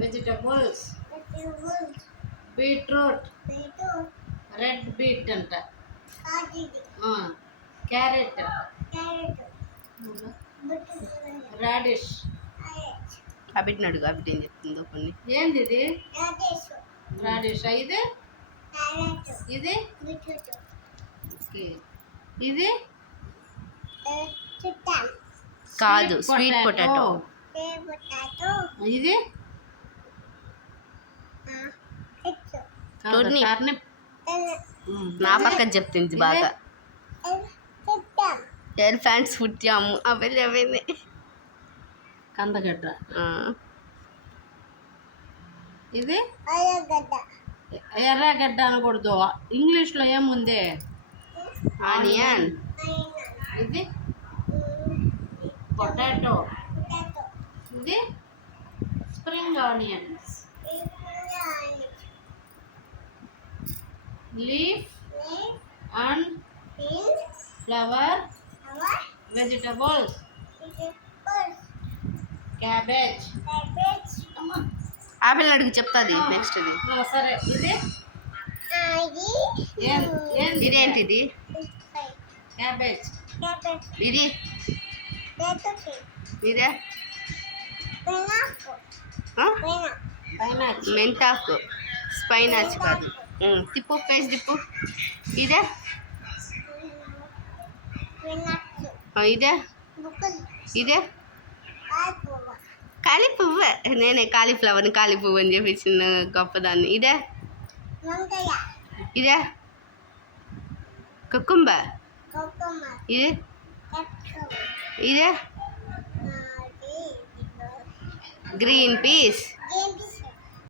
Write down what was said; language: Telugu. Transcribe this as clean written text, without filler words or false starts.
వెజిటబుల్స్, బీట్రూట్, రెడ్ బీట్ అంట, క్యారెట్, రాడిష్. అబిట్ని అడుగు, అబిట్ ఏం చెప్తుందో కొన్ని. ఏంది ఇది? రాడిష్. ఇది ఇది ఇది కాదు, స్వీట్ పొటాటో. ఇది టోర్నీ. టర్నిప్. నా పక్కన చెప్తుంది బాగా. ఎలిఫెంట్స్ పుట్టాము అవన్నీ అవన్నీ. కందగడ్డ. ఇది ఎర్రగడ్డ అనకూడదు, ఇంగ్లీష్లో ఏముంది? ఆనియన్. ఇది పొటాటో. ఇది spring onions. Leaf and flower vegetables. Cabbage. Apple అడుగు చెప్తాది నెక్స్ట్. ఇది సరే. ఇది ఇదేంటిది? క్యాబేజ్. ఇది ఇదే మెంతాకు. స్పైనాచ్ కాదు. తిప్పు, పేజ్ తిప్పు. ఇదే ఇదే ఇదే కాళీ పువ్వు. నేనే కాలీఫ్లవర్ని కాళీ పువ్వు అని చెప్పి చిన్న గొప్పదాన్ని. ఇదే ఇదే కుకుంబర్. ఇదే ఇదే గ్రీన్ పీస్.